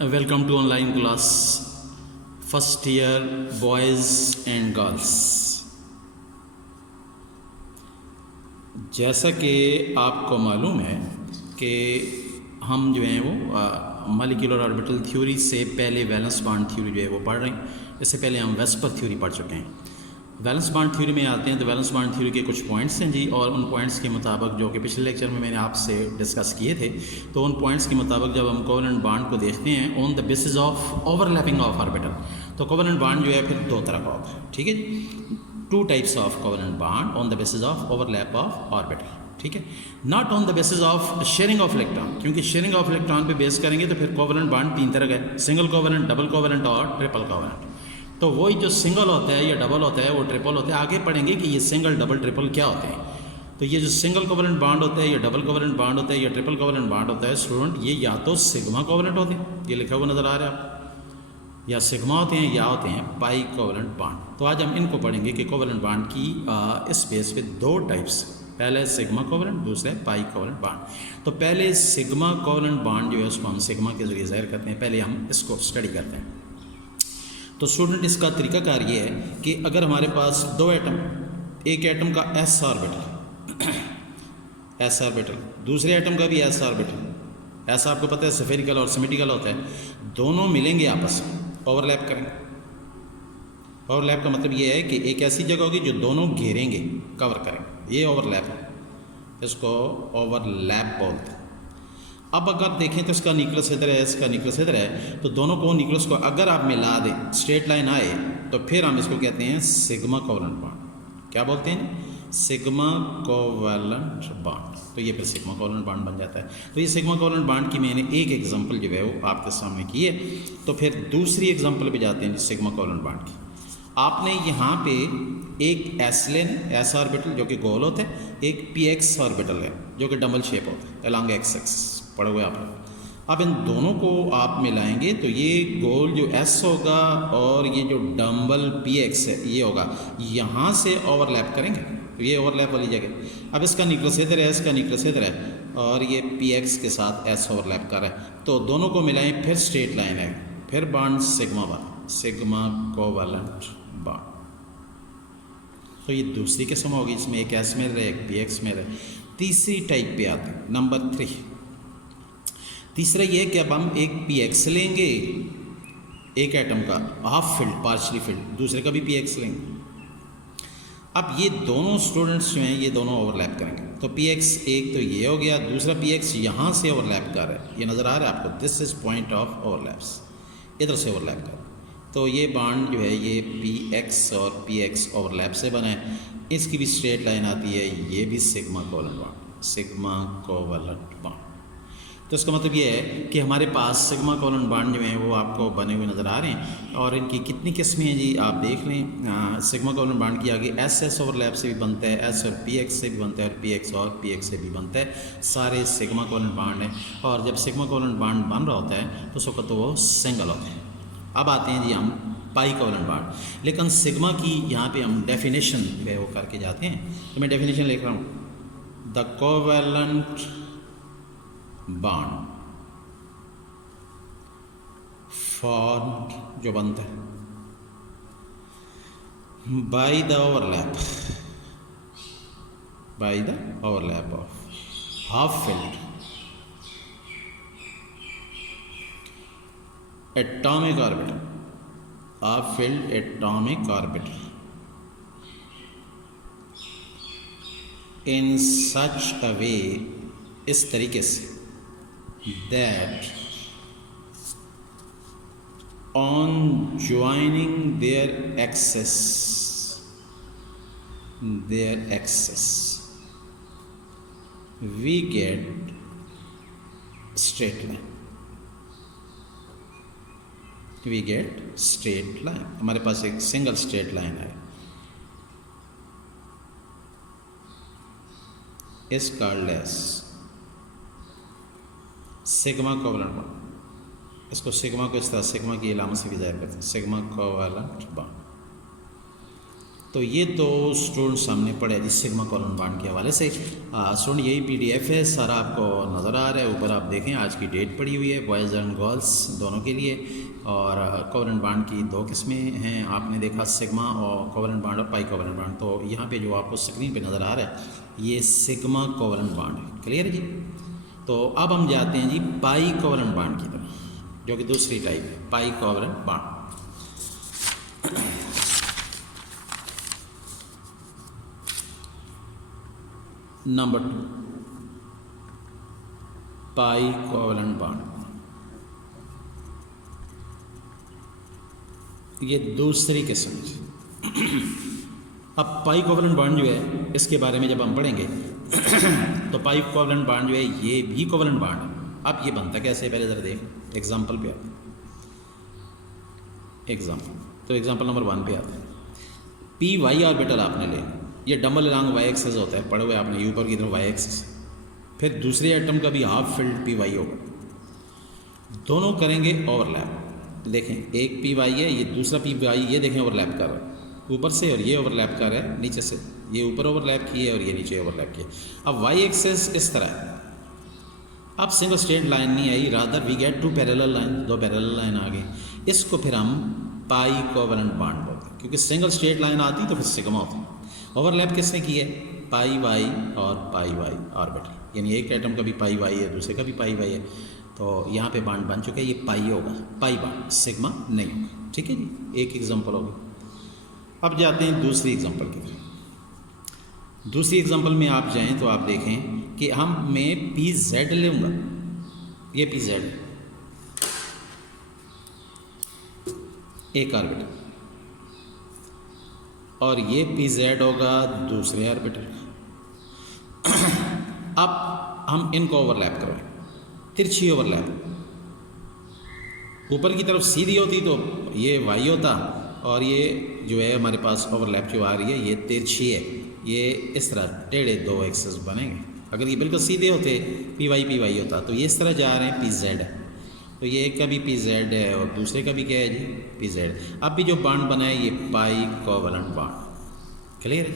Welcome to online class, first year boys and girls। जैसा कि आपको मालूम है कि हम जो हैं वो मॉलिक्यूलर ऑर्बिटल थ्योरी से पहले वैलेंस बॉन्ड थ्योरी जो है वो पढ़ रहे हैं। इससे पहले हम वेस्पर थ्योरी पढ़ चुके हैं। वैलेंस बॉन्ड थ्योरी में आते हैं तो वैलेंस बॉन्ड थ्योरी के कुछ पॉइंट्स हैं जी, और उन पॉइंट्स के मुताबिक जो कि पिछले लेक्चर में मैंने आपसे डिस्कस किए थे, तो उन पॉइंट्स के मुताबिक जब हम कोवेलेंट बॉन्ड को देखते हैं on the basis of overlapping of orbital, तो कोवेलेंट बॉन्ड जो है फिर दो तरह का होता है। ठीक है जी, two types of covalent bond on the basis of overlap of orbital. ठीक है, not on the basis of sharing of electron, क्योंकि शेयरिंग ऑफ इलेक्ट्रॉन पे बेस करेंगे तो फिर कोवेलेंट बॉन्ड तीन तरह का है, सिंगल कोवेलेंट, डबल कोवेलेंट और ट्रिपल कोवेलेंट। तो वही जो सिंगल होता है या डबल होता है वो ट्रिपल होता है। आगे पढ़ेंगे कि ये सिंगल डबल ट्रिपल क्या होते हैं। तो ये जो सिंगल कोवेलेंट बॉन्ड होता है या डबल कोवेलेंट बॉन्ड होता है या ट्रिपल कोवेलेंट बॉन्ड होता है स्टूडेंट, ये या तो सिग्मा कोवेलेंट होते हैं, ये लिखा हुआ नज़र आ रहा है आप, या सिग्मा होते हैं या होते हैं पाई कोवेलेंट बॉन्ड। तो आज हम इनको पढ़ेंगे कि कोवेलेंट बॉन्ड की इस बेस पे दो टाइप्स, पहले सिग्मा कोवेलेंट, दूसरे पाई कोवेलेंट बॉन्ड। तो पहले सिग्मा कोवेलेंट बॉन्ड जो है उसको हम सिग्मा के जरिए ज़ाहिर करते हैं। पहले हम इसको स्टडी करते हैं। तो स्टूडेंट इसका तरीकाकार ये है कि अगर हमारे पास दो एटम, एक एटम का एस ऑर्बिटल एस ऑर्बिटल, दूसरे एटम का भी एस ऑर्बिटल, ऐसा आपको पता है स्फेरिकल और सिमेट्रिकल होता है, दोनों मिलेंगे आपस में, ओवरलैप करेंगे। ओवरलैप का मतलब ये है कि एक ऐसी जगह होगी जो दोनों घेरेंगे, कवर करेंगे, ये ओवरलैप है, इसको ओवरलैप बोलते हैं। अब अगर देखें तो इसका न्यूक्लियस इधर है, इसका न्यूक्लियस इधर है, तो दोनों को न्यूक्लियस को अगर आप मिला दें, स्ट्रेट लाइन आए, तो फिर हम इसको कहते हैं सिग्मा कोवेलेंट बॉन्ड। क्या बोलते हैं? Sigma covalent bond. तो ये फिर सिग्मा कोवेलेंट बॉन्ड बन जाता है। तो ये सिग्मा कोवेलेंट बॉन्ड की मैंने एक एग्जांपल जो है वो आपके सामने की है। तो फिर दूसरी एग्जांपल पे जाते हैं सिग्मा कोवेलेंट बॉन्ड की। आपने यहाँ पे एक एस लेन, एस ऑर्बिटल जो कि गोल होता है, एक पी एक्स ऑर्बिटल है जो कि डबल शेप होता है अलॉन्ग एक्स एक्सिस, पढ़े हुए आप लोग। अब इन दोनों को आप मिलाएंगे तो ये गोल जो एस होगा और ये जो डबल पी एक्स है ये होगा, यहाँ से ओवरलैप करेंगे, तो ये ओवरलैप वाली जगह। अब इसका न्यूक्लियस इधर है, इसका न्यूक्लियस इधर है, और ये पी एक्स के साथ एस ओवरलैप कर रहा है, तो दोनों को मिलाएं, फिर स्ट्रेट लाइन है, फिर bond sigma bond, sigma covalent bond. तो ये दूसरी किस्म होगी, इसमें एक एस में रहे, एक पी एक्स में रहे। तीसरी टाइप पे आते हैं, नंबर 3। तीसरा ये कि अब हम एक पी एक्स लेंगे, एक एटम का हाफ फिल्ड, पार्शली फिल्ड, दूसरे का भी पी एक्स लेंगे। अब ये दोनों स्टूडेंट्स जो हैं ये दोनों ओवरलैप करेंगे, तो पी एक्स एक तो ये हो गया, दूसरा पी एक्स यहाँ से ओवरलैप कर रहा है, ये नज़र आ रहा है आपको, this is point of overlaps, इधर से ओवरलैप कर रहा है। तो ये बॉन्ड जो है ये पी एक्स और पी एक्स ओवरलैप से बना है, इसकी भी स्ट्रेट लाइन आती है, ये भी sigma covalent bond, sigma covalent bond. तो इसका मतलब ये है कि हमारे पास सिग्मा कोवेलेंट बॉन्ड जो हैं वो आपको बने हुए नज़र आ रहे हैं, और इनकी कितनी किस्में हैं जी आप देख लें। सिग्मा कोवेलेंट बॉन्ड की आगे एस एस ओवरलैप से भी बनता है, एस और पी एक्स से भी बनता है, और पी एक्स और पी एक्स से भी बनता है, सारे सिग्मा कोवेलेंट बॉन्ड हैं। और जब सिग्मा कोवेलेंट बॉन्ड बन रहा होता है तो उस वक्त तो वो सिंगल होते हैं। अब आते हैं जी हम पाई कोवेलेंट बॉन्ड, लेकिन सिग्मा की यहाँ पे हम डेफिनेशन जो है वो करके जाते हैं। तो मैं डेफिनेशन लिख रहा हूँ, द कोवेलेंट बॉन्ड फॉर्म जो बनता है by the overlap of half filled atomic orbital, half filled atomic orbital in such a way, इस तरीके से, that on joining their axis we get straight line, हमारे पास एक सिंगल स्ट्रेट लाइन है, is called as sigma covalent bond. इसको sigma को इस तरह सिग्मा की इलामा से भी जाहिर करते हैं, सिग्मा कोवेलेंट बॉन्ड। तो ये तो स्टूडेंट्स हमने पढ़े जी सिग्मा कोलन बॉन्ड के हवाले से। स्टूडेंट यही PDF है, सारा आपको नज़र आ रहा है। ऊपर आप देखें आज की डेट पड़ी हुई है बॉयज़ एंड गर्ल्स दोनों के लिए। और कोवलेंट बॉन्ड की दो किस्में हैं, आपने देखा सिग्मा और कोवलेंट बॉन्ड और पाई कोवलेंट बॉन्ड। तो यहाँ पे जो आपको स्क्रीन पे नज़र आ रहा है ये सिग्मा कोवलेंट बॉन्ड है। क्लियर है जी। तो अब हम जाते हैं जी पाई कोवलेंट बॉन्ड की तरफ, जो कि दूसरी टाइप है, पाई कोवलेंट बॉन्ड। नंबर 2 पाई कोवलेंट बॉन्ड, ये दूसरी किस्म है। अब पाई कोवलेंट बॉन्ड जो है इसके बारे में जब हम पढ़ेंगे तो पाई कोवलेंट बॉन्ड जो है ये भी कोवलेंट बॉन्ड है। अब ये बनता कैसे पहले ज़रा देख एग्जांपल पे आते हैं। तो एग्जांपल नंबर 1 पे आते हैं। PY ऑर्बिटल आपने ले, ये डबल अलॉन्ग Y एक्सिस होता है, पढ़े हुए आपने ऊपर की तरफ Y एक्सिस। फिर दूसरे एटम का भी हाफ फील्ड PY होगा, दोनों करेंगे ओवरलैप। देखें एक PY है, ये दूसरा PY, ये देखें ओवरलैप कर रहा है ऊपर से, और ये ओवरलैप कर रहा है नीचे से। ये ऊपर ओवरलैप किए और ये नीचे ओवरलैप किए। अब Y एक्सिस इस तरह है। अब सिंगल स्ट्रेट लाइन नहीं आई, rather we get to parallel line, दो पैरेलल लाइन आ गई। इसको फिर हम पाई कोवलेंट बॉन्ड बोलते हैं, क्योंकि सिंगल स्ट्रेट लाइन आती तो फिर सिग्मा होती। ओवरलैप किसने की है? पाई वाई और पाई वाई ऑर्बिटल, यानी एक एटम का भी पाई वाई है, दूसरे का भी पाई वाई है। तो यहाँ पे बॉन्ड बन चुका है, ये पाई होगा, पाई बॉन्ड, सिग्मा नहीं होगा। ठीक है जी, एक एग्जांपल होगी। अब जाते हैं दूसरी एग्जांपल की तरफ। दूसरी एग्जांपल में आप जाएं तो आप देखें कि हम मैं PZ लूँगा, ये PZ एक ऑर्बिटल, और ये PZ होगा दूसरे ऑर्बिटल। अब हम इनको ओवरलैप करवाएं, तिरछी ओवरलैप। ऊपर की तरफ सीधी होती तो ये Y होता, और ये जो है हमारे पास ओवरलैप जो आ रही है ये तिरछी है, ये इस तरह टेढ़े दो एक्सेस बनेंगे। अगर ये बिल्कुल सीधे होते PY होता तो ये इस तरह जा रहे हैं PZ है, तो ये एक का भी PZ है और दूसरे का भी क्या है जी PZ। अब भी जो बॉन्ड बना है ये पाई कोवलेंट बॉन्ड। क्लियर है?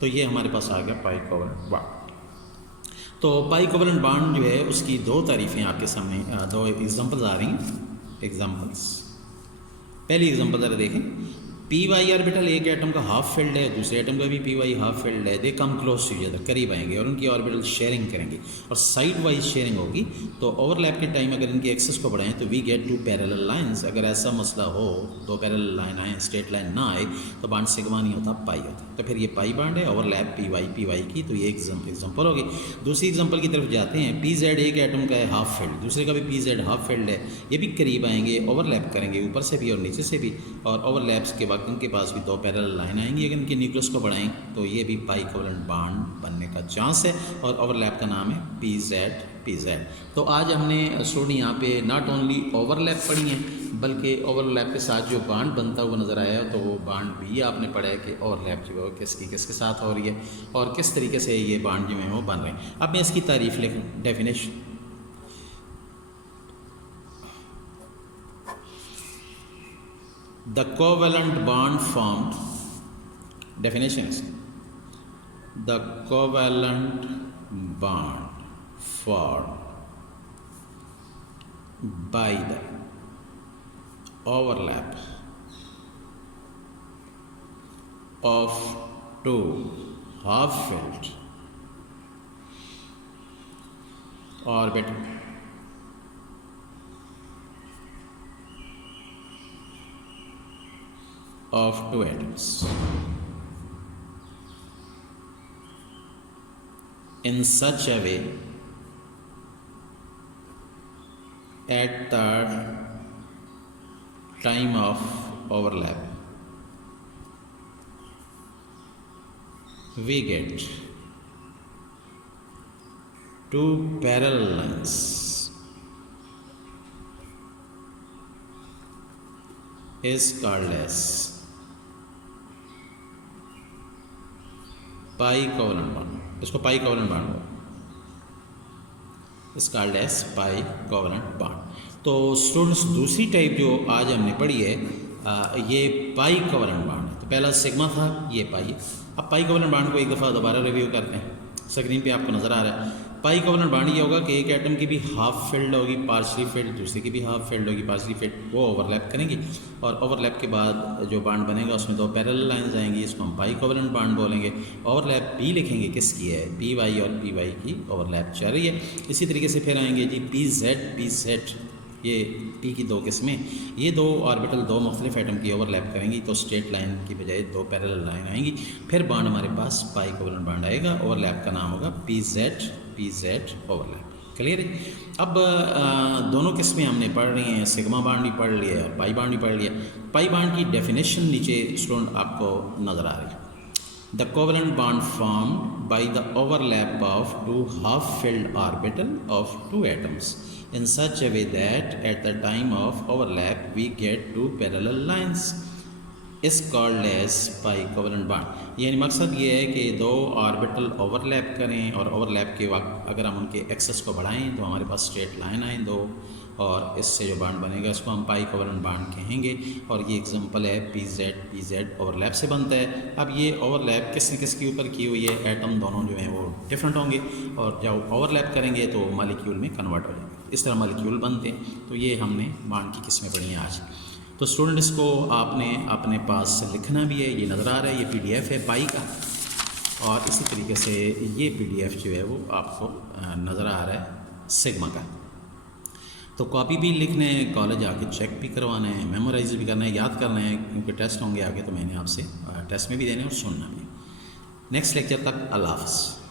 तो ये हमारे पास आ गया पाई कोवलेंट बॉन्ड। तो पाई कोवलेंट बॉन्ड जो है उसकी दो तारीफ़ें आपके सामने, दो एग्जांपल्स आ रही हैं। एग्जांपल्स, पहली एग्जांपल ज़रा देखें। PY ऑर्बिटल एक एटम का हाफ फील्ड है, दूसरे एटम का भी PY हाफ फील्ड है। They come close to each other, करीब आएंगे और उनकी ऑर्बिटल शेयरिंग करेंगे और साइड वाइज शेयरिंग होगी। तो ओवरलैप के टाइम अगर इनके एक्सेस को बढ़ाएं तो we get to parallel lines. अगर ऐसा मसला हो, दो पैरेलल लाइन आए, स्ट्रेट लाइन ना आए, तो बॉन्ड सिग्मा नहीं होता, पाई होता। तो फिर ये पाई बॉन्ड है, ओवरलैप PY की। तो ये एग्जाम्पल होगी। दूसरी एग्जाम्पल की तरफ जाते हैं। PZ एक एटम का है हाफ फील्ड, दूसरे का भी PZ हाफ फील्ड है। ये भी करीब आएंगे, ओवरलैप करेंगे ऊपर से भी और नीचे से भी, और ओवरलैप्स के वक्त इनके पास भी दो पैरेलल लाइन आएंगी। अगर इनके न्यूक्लियस को बढ़ाएं तो ये भी पाई कोवलेंट बॉन्ड बनने का चांस है, और ओवरलैप का नाम है PZ। तो आज हमने स्टूडेंट यहाँ पे नॉट ओनली ओवरलैप पढ़ी हैं, बल्कि ओवरलैप के साथ जो बॉन्ड बनता हुआ नज़र आया तो वो बॉन्ड भी आपने पढ़ा है कि ओवरलैप जो है किसके साथ हो रही है और किस तरीके से ये बॉन्ड जो है वो बन रहे हैं। अब मैं इसकी तारीफ लिखूँ, definition. The covalent bond formed, definition is the covalent bond formed by the overlap of two half-filled orbitals of two atoms in such a way at the time of overlap we get two parallel lines is called as pi covalent bond. इसको pi covalent bond is called as pi covalent bond. तो students दूसरी type जो आज हमने पढ़ी है ये पाई covalent bond है। तो तो पहला सिग्मा था, ये पाई। अब पाई कोवेलेंट बॉन्ड को एक दफ़ा दोबारा रिव्यू करते हैं। स्क्रीन पे आपको नज़र आ रहा है पाई कोवेलेंट बॉन्ड ये होगा कि एक एटम की भी हाफ फिल्ड होगी पार्शली फिल्ड, दूसरे की भी हाफ फिल्ड होगी पार्शली फिल्ड, वो ओवरलैप करेंगी और ओवरलैप के बाद जो बॉन्ड बनेगा उसमें दो पैरेलल लाइंस आएंगी, इसको हम पाई कोवेलेंट बॉन्ड बोलेंगे। ओवरलैप पी लिखेंगे, किसकी है, पी वाई और पी वाई की ओवरलैप चल रही है। इसी तरीके से फिर आएंगे जी पी जेड, ये पी की दो किस्में, ये दो ऑर्बिटल दो मुख्तलिफ एटम की ओवरलैप करेंगी तो स्ट्रेट लाइन की बजाय दो पैरेलल लाइन आएंगी। फिर बॉन्ड हमारे पास पाई कोवेलेंट बॉन्ड आएगा, ओवरलैप का नाम होगा पी जेड ओवरलैप। क्लियर है। अब दोनों किस्में हमने पढ़ रही हैं, सिग्मा बॉन्ड भी पढ़ लिया और पाई बॉन्ड भी पढ़ लिया। पाई बॉन्ड की डेफिनेशन नीचे स्टूडेंट आपको नज़र आ रही है। The covalent bond formed by the overlap of two half-filled orbital of two atoms in such a way that at the time of overlap we get two parallel lines is called as pi covalent bond। यानी मकसद ये है कि दो orbital overlap करें और overlap के वक्त अगर हम उनके एक्सेस को बढ़ाएं तो हमारे पास स्ट्रेट लाइन आए दो और इससे जो बॉन्ड बनेगा उसको हम पाई कोवेलेंट बॉन्ड कहेंगे। और ये एग्जांपल है पी जेड ओवरलैप से बनता है। अब ये ओवरलैप किसने किसके ऊपर की हुई है, एटम दोनों जो हैं वो डिफरेंट होंगे और जब ओवरलैप करेंगे तो मालिक्यूल में कन्वर्ट हो जाएंगे, इस तरह मालिक्यूल बनते हैं। तो ये हमने बॉन्ड की किस्में पढ़ी हैं आज। तो स्टूडेंट इसको आपने अपने पास लिखना भी है, ये नज़र आ रहा है, ये PDF है पाई का और इसी तरीके से ये PDF जो है वो आपको नज़र आ रहा है सिग्मा का। तो कॉपी भी लिखने हैं, कॉलेज आके चेक भी करवाना है, मेमोराइज भी करना है, याद करना है, क्योंकि टेस्ट होंगे आगे तो मैंने आपसे टेस्ट में भी देने और सुनना भी। नेक्स्ट लेक्चर तक अल्लाह हाफ़िज़।